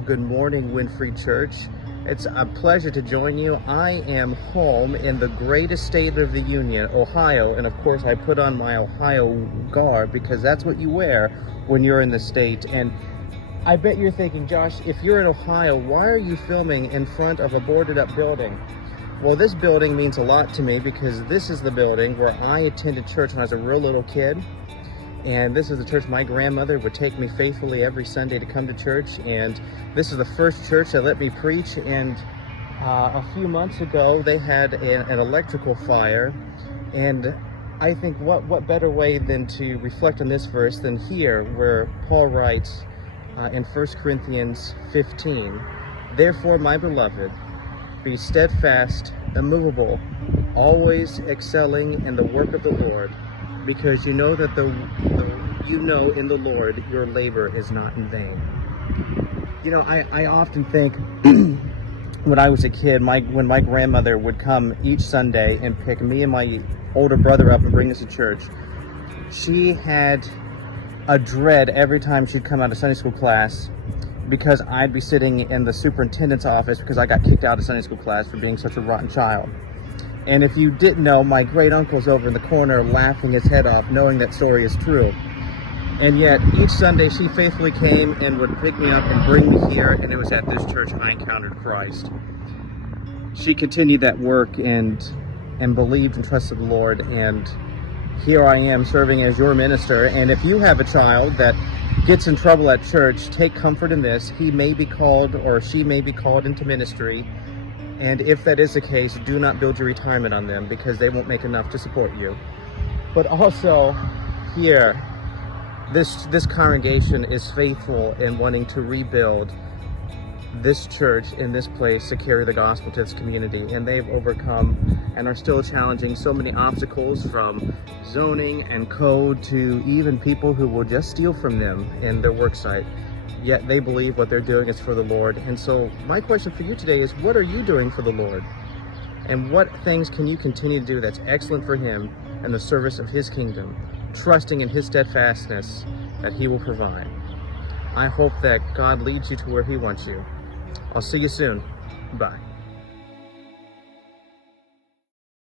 Well, good morning, Winfrey Church. It's a pleasure to join you. I am home in the greatest state of the Union, Ohio, and of course I put on my Ohio garb because that's what you wear when you're in the state. And I bet you're thinking, Josh, if you're in Ohio, why are you filming in front of a boarded up building? Well, this building means a lot to me because this is the building where I attended church when I was a real little kid. And this is the church my grandmother would take me faithfully every Sunday to come to church. And this is the first church that let me preach. And a few months ago, they had an electrical fire. And I think what better way than to reflect on this verse than here, where Paul writes in 1 Corinthians 15, "Therefore, my beloved, be steadfast, immovable, always excelling in the work of the Lord, because you know that in the Lord your labor is not in vain." You know, I often think when I was a kid, when my grandmother would come each Sunday and pick me and my older brother up and bring us to church, she had a dread every time she'd come out of Sunday school class because I'd be sitting in the superintendent's office because I got kicked out of Sunday school class for being such a rotten child. And if you didn't know, my great uncle's over in the corner laughing his head off, knowing that story is true. And yet, each Sunday she faithfully came and would pick me up and bring me here, and it was at this church I encountered Christ. She continued that work and believed and trusted the Lord, and here I am serving as your minister. And if you have a child that gets in trouble at church, take comfort in this. He may be called or she may be called into ministry. And if that is the case, do not build your retirement on them because they won't make enough to support you. But also here, this congregation is faithful in wanting to rebuild this church in this place to carry the gospel to this community. And they've overcome and are still challenging so many obstacles, from zoning and code to even people who will just steal from them in their work site. Yet they believe what they're doing is for the Lord. And so my question for you today is, what are you doing for the Lord? And what things can you continue to do that's excellent for Him and the service of His kingdom, trusting in His steadfastness that He will provide? I hope that God leads you to where He wants you. I'll see you soon. Bye.